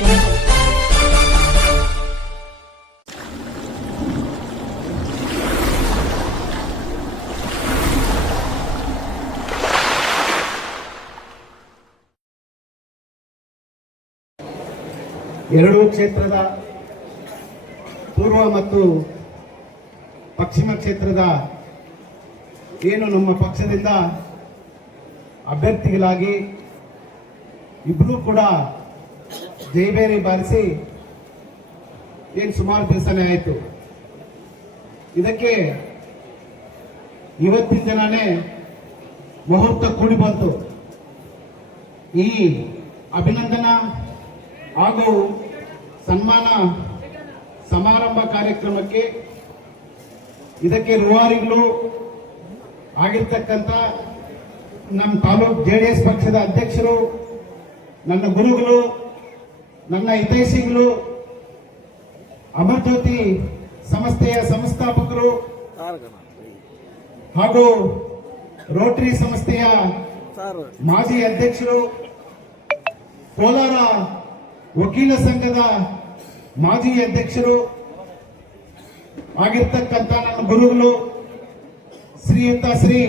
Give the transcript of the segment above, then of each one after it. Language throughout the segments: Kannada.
ಎರಡೂ ಕ್ಷೇತ್ರದ ಪೂರ್ವ ಮತ್ತು ಪಶ್ಚಿಮ ಕ್ಷೇತ್ರದ ಏನು ನಮ್ಮ ಪಕ್ಷದಿಂದ ಅಭ್ಯರ್ಥಿಗಳಾಗಿ ಇಬ್ಬರೂ ಕೂಡ ಜೈಬೇರಿ ಬಾರಿಸಿ ಏನು ಸುಮಾರು ದಿವಸನೇ ಆಯಿತು. ಇದಕ್ಕೆ ಇವತ್ತಿನ ದಿನನೇ ಮುಹೂರ್ತ ಕೂಡಿ ಬಂತು. ಈ ಅಭಿನಂದನಾ ಹಾಗೂ ಸನ್ಮಾನ ಸಮಾರಂಭ ಕಾರ್ಯಕ್ರಮಕ್ಕೆ ಇದಕ್ಕೆ ರೂವಾರಿಗಳು ಆಗಿರ್ತಕ್ಕಂಥ ನಮ್ಮ ತಾಲೂಕು JDS ಪಕ್ಷದ ಅಧ್ಯಕ್ಷರು, ನನ್ನ ಗುರುಗಳು, ನನ್ನ ಹಿತೈಷಿಗಳು, ಅಮರಜ್ಯೋತಿ ಸಂಸ್ಥೆಯ ಸಂಸ್ಥಾಪಕರು ಹಾಗೂ ರೋಟರಿ ಸಂಸ್ಥೆಯ ಮಾಜಿ ಅಧ್ಯಕ್ಷರು, ಕೋಲಾರ ವಕೀಲ ಸಂಘದ ಮಾಜಿ ಅಧ್ಯಕ್ಷರು ಆಗಿರ್ತಕ್ಕಂಥ ನನ್ನ ಗುರುಗಳು ಶ್ರೀಯುತ ಶ್ರೀ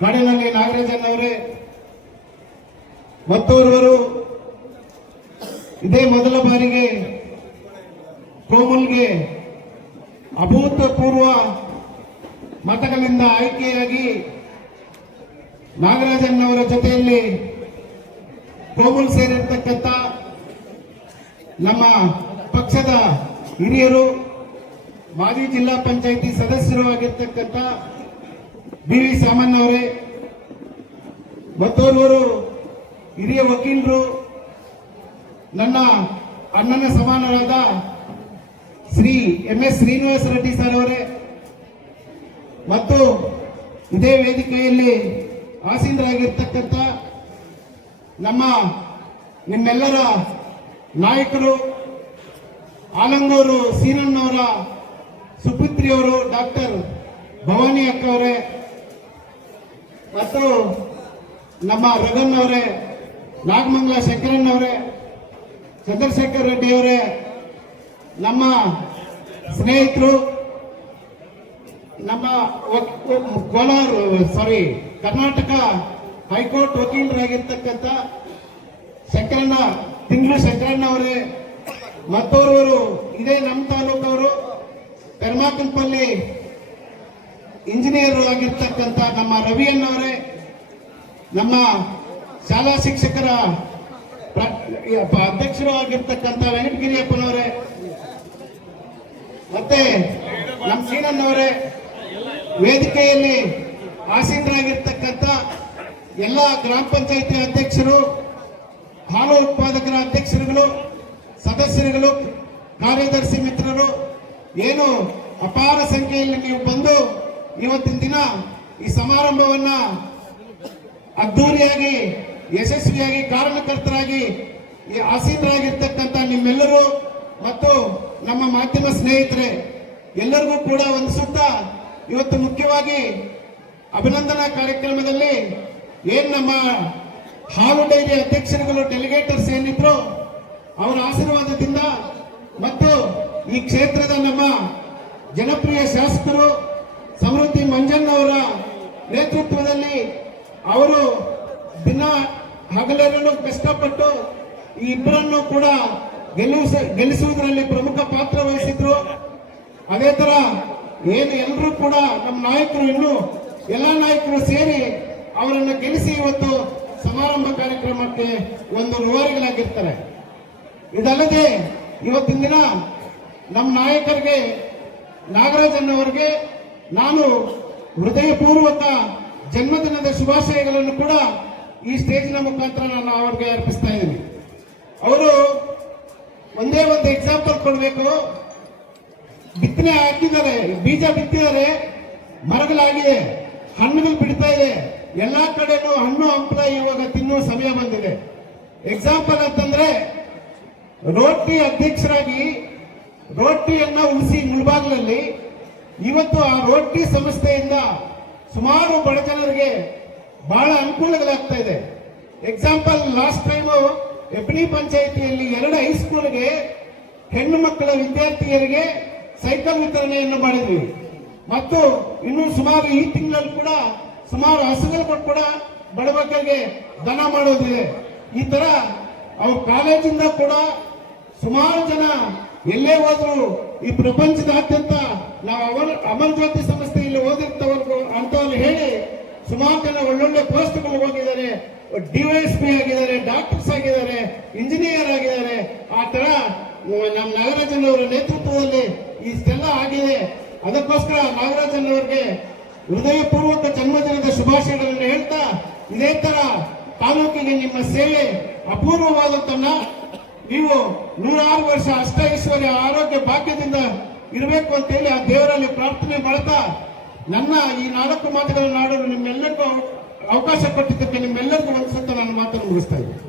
ಕಾಡೇನಹಳ್ಳಿ ನಾಗರಾಜನ್ ಅವರೇ, ಮತ್ತೋರ್ವರು ಇದೇ ಮೊದಲ ಬಾರಿಗೆ ಕೋಮುಲ್ಗೆ ಅಭೂತಪೂರ್ವ ಮತಗಳಿಂದ ಆಯ್ಕೆಯಾಗಿ ನಾಗರಾಜನ್ ಅವರ ಜೊತೆಯಲ್ಲಿ ಕೋಮುಲ್ ಸೇರಿರ್ತಕ್ಕಂಥ ನಮ್ಮ ಪಕ್ಷದ ಹಿರಿಯರು, ಮಾಜಿ ಜಿಲ್ಲಾ ಪಂಚಾಯಿತಿ ಸದಸ್ಯರು ಆಗಿರ್ತಕ್ಕಂಥ BV ಸಾಮಣ್ಣ ಅವರೇ, ಮತ್ತೋರ್ವರು ಹಿರಿಯ ವಕೀಲರು, ನನ್ನ ಅಣ್ಣನ ಸಮಾನರಾದ ಶ್ರೀ MS ಶ್ರೀನಿವಾಸ ರೆಡ್ಡಿ ಸರ್ ಅವರೇ, ಮತ್ತು ಇದೇ ವೇದಿಕೆಯಲ್ಲಿ ಆಸೀನರಾಗಿರ್ತಕ್ಕಂಥ ನಮ್ಮ ನಿಮ್ಮೆಲ್ಲರ ನಾಯಕರು, ಆಲಂಗೂರು ಸೀನಣ್ಣವರ ಸುಪುತ್ರಿಯವರು ಡಾಕ್ಟರ್ ಭವಾನಿ ಅಕ್ಕ ಅವರೇ, ಮತ್ತು ನಮ್ಮ ರಘನ್ ಅವರೇ, ನಾಗಮಂಗಲ ಶಂಕರಣ್ಣವರೇ, ಚಂದ್ರಶೇಖರ್ ರೆಡ್ಡಿ ಅವರೇ, ನಮ್ಮ ಸ್ನೇಹಿತರು, ನಮ್ಮ ಕರ್ನಾಟಕ ಹೈಕೋರ್ಟ್ ವಕೀಲರಾಗಿರ್ತಕ್ಕಂಥ ತಿಂಗಳು ಶಂಕರಣ್ಣ ಅವರೇ, ಮತ್ತೋರ್ವರು ಇದೇ ನಮ್ಮ ತಾಲೂಕವರು ಪೆರ್ಮಾಕಂಪಲ್ಲಿ ಇಂಜಿನಿಯರ್ ಆಗಿರ್ತಕ್ಕಂಥ ನಮ್ಮ ರವಿಯಣ್ಣವರೇ, ನಮ್ಮ ಶಾಲಾ ಶಿಕ್ಷಕರ ಅಧ್ಯಕ್ಷರು ಆಗಿರ್ತಕ್ಕಂಥ ವೆಂಕಟಗಿರಿಯಪ್ಪನವರೇ, ಮತ್ತೆ ನಮ್ಮ ಸೀನಣ್ಣವರೇ, ವೇದಿಕೆಯಲ್ಲಿ ಆಸೀನರಾಗಿರ್ತಕ್ಕಂಥ ಎಲ್ಲ ಗ್ರಾಮ ಪಂಚಾಯಿತಿ ಅಧ್ಯಕ್ಷರು, ಹಾಲು ಉತ್ಪಾದಕರ ಅಧ್ಯಕ್ಷರುಗಳು, ಸದಸ್ಯರುಗಳು, ಕಾರ್ಯದರ್ಶಿ ಮಿತ್ರರು, ಏನು ಅಪಾರ ಸಂಖ್ಯೆಯಲ್ಲಿ ನೀವು ಬಂದು ಇವತ್ತಿನ ದಿನ ಈ ಸಮಾರಂಭವನ್ನ ಅದ್ದೂರಿಯಾಗಿ ಯಶಸ್ವಿಯಾಗಿ ಕಾರಣಕರ್ತರಾಗಿ ಆಸೀನರಾಗಿರ್ತಕ್ಕಂಥ ನಿಮ್ಮೆಲ್ಲರೂ ಮತ್ತು ನಮ್ಮ ಮಾಧ್ಯಮ ಸ್ನೇಹಿತರೆ ಎಲ್ಲರಿಗೂ ಕೂಡ ಒಂದು ಸುತ್ತ ಇವತ್ತು ಮುಖ್ಯವಾಗಿ ಅಭಿನಂದನಾ ಕಾರ್ಯಕ್ರಮದಲ್ಲಿ ಏನ್ ನಮ್ಮ ಹಾಲು ಡೈರಿ ಅಧ್ಯಕ್ಷರುಗಳು ಡೆಲಿಗೇಟರ್ಸ್ ಏನಿದ್ರು ಅವರ ಆಶೀರ್ವಾದದಿಂದ ಮತ್ತು ಈ ಕ್ಷೇತ್ರದ ನಮ್ಮ ಜನಪ್ರಿಯ ಶಾಸಕರು ಸಮೃದ್ಧಿ ಮಂಜಣ್ಣ ಅವರ ನೇತೃತ್ವದಲ್ಲಿ ಅವರು ದಿನ ಹಗಲಿರುಳು ಕಷ್ಟಪಟ್ಟು ಈ ಇಬ್ಬರನ್ನು ಕೂಡ ಗೆಲ್ಲಿಸುವುದರಲ್ಲಿ ಪ್ರಮುಖ ಪಾತ್ರ ವಹಿಸಿದ್ರು. ಅದೇ ತರ ಏನು ಎಲ್ಲರೂ ಕೂಡ ನಮ್ಮ ನಾಯಕರು ಇನ್ನೂ ಎಲ್ಲ ನಾಯಕರು ಸೇರಿ ಅವರನ್ನು ಗೆಲ್ಲಿಸಿ ಇವತ್ತು ಸಮಾರಂಭ ಕಾರ್ಯಕ್ರಮಕ್ಕೆ ಒಂದು ರೂವಾರಿಗಳಾಗಿರ್ತಾರೆ. ಇದಲ್ಲದೆ ಇವತ್ತಿನ ದಿನ ನಮ್ಮ ನಾಯಕರಿಗೆ ನಾಗರಾಜನ್ ಅವರಿಗೆ ನಾನು ಹೃದಯಪೂರ್ವಕ ಜನ್ಮದಿನದ ಶುಭಾಶಯಗಳನ್ನು ಕೂಡ ಈ ಸ್ಟೇಜಿನ ಮುಖಾಂತರ ನಾನು ಅವರಿಗೆ ಅರ್ಪಿಸ್ತಾ ಇದ್ದೀನಿ. ಅವರು ಒಂದೇ ಒಂದು ಎಕ್ಸಾಂಪಲ್ ಕೊಡಬೇಕು. ಬಿತ್ತನೆ ಹಾಕಿದ್ದಾರೆ, ಬೀಜ ಬಿತ್ತಿದ್ದಾರೆ, ಮರಗಳಾಗಿದೆ, ಹಣ್ಣುಗಳು ಬಿಡ್ತಾ ಇದೆ, ಎಲ್ಲಾ ಕಡೆನೂ ಹಣ್ಣು ಹಂಪಲ ಇವಾಗ ತಿನ್ನುವ ಸಮಯ ಬಂದಿದೆ. ಎಕ್ಸಾಂಪಲ್ ಅಂತಂದ್ರೆ ರೋಟರಿ ಅಧ್ಯಕ್ಷರಾಗಿ ರೋಟರಿಯನ್ನ ಉಳಿಸಿ ಮುಳಬಾಗಿಲಲ್ಲಿ ಇವತ್ತು ಆ ರೋಟರಿ ಸಂಸ್ಥೆಯಿಂದ ಸುಮಾರು ಬಡ ಜನರಿಗೆ ಬಹಳ ಅನುಕೂಲಗಳಾಗ್ತಾ ಇದೆ. ಎಕ್ಸಾಂಪಲ್ ಲಾಸ್ಟ್ ಟೈಮು ಹೆಬ್ನಿ ಪಂಚಾಯಿತಿಯಲ್ಲಿ 2 ಹೈಸ್ಕೂಲ್ಗೆ ಹೆಣ್ಣು ಮಕ್ಕಳ ವಿದ್ಯಾರ್ಥಿಯರಿಗೆ ಸೈಕಲ್ ವಿತರಣೆಯನ್ನು ಮಾಡಿದ್ವಿ. ಮತ್ತು ಇನ್ನು ಸುಮಾರು ಈ ತಿಂಗಳಲ್ಲಿ ಕೂಡ ಸುಮಾರು ಹಸುಗಳು ಕೂಡ ಬಡಬಗ್ಗರಿಗೆ ದಾನ ಮಾಡೋದಿದೆ. ಈ ತರ ಅವ್ರ ಕಾಲೇಜಿಂದ ಕೂಡ ಸುಮಾರು ಜನ ಎಲ್ಲೇ ಹೋದ್ರು ಈ ಪ್ರಪಂಚದಾದ್ಯಂತ ನಾವು ಅಮರ್ ಜ್ಯೋತಿ ಸಂಸ್ಥೆಯಲ್ಲಿ ಓದಿರ್ತವರ್ಗು ಅಂತವ್ರು ಹೇಳಿ ಸುಮಾರು ಜನ ಒಳ್ಳೊಳ್ಳೆ ಪೋಸ್ಟ್ಗಳು ಹೋಗಿದ್ದಾರೆ, DYSP ಆಗಿದ್ದಾರೆ, ಡಾಕ್ಟರ್ಸ್ ಆಗಿದ್ದಾರೆ, ಇಂಜಿನಿಯರ್ ಆಗಿದ್ದಾರೆ. ಆ ತರ ನಮ್ಮ ನಾಗರಾಜನವರ ನೇತೃತ್ವದಲ್ಲಿ ಇಷ್ಟೆಲ್ಲ ಆಗಿದೆ. ಅದಕ್ಕೋಸ್ಕರ ನಾಗರಾಜನವರಿಗೆ ಹೃದಯಪೂರ್ವಕ ಜನ್ಮದಿನದ ಶುಭಾಶಯಗಳನ್ನು ಹೇಳ್ತಾ, ಇದೇ ತರ ತಾಲೂಕಿಗೆ ನಿಮ್ಮ ಸೇವೆ ಅಪೂರ್ವವಾದಂತನ್ನ ನೀವು 106 ವರ್ಷ ಅಷ್ಟೈಶ್ವರ್ಯ ಆರೋಗ್ಯ ಭಾಗ್ಯದಿಂದ ಇರಬೇಕು ಅಂತ ಹೇಳಿ ಆ ದೇವರಲ್ಲಿ ಪ್ರಾರ್ಥನೆ ಮಾಡ್ತಾ ನನ್ನ ಈ 4 ಮಾತುಗಳನ್ನು ಆಡಲು ನಿಮ್ಮೆಲ್ಲರಿಗೂ ಅವಕಾಶ ಕೊಟ್ಟಿದ್ದಕ್ಕೆ ನಿಮ್ಮೆಲ್ಲರಿಗೂ ಒಂದು ಸುತ್ತ ನನ್ನ ಮಾತನ್ನು ಮುಗಿಸ್ತಾ ಇದ್ದೀನಿ.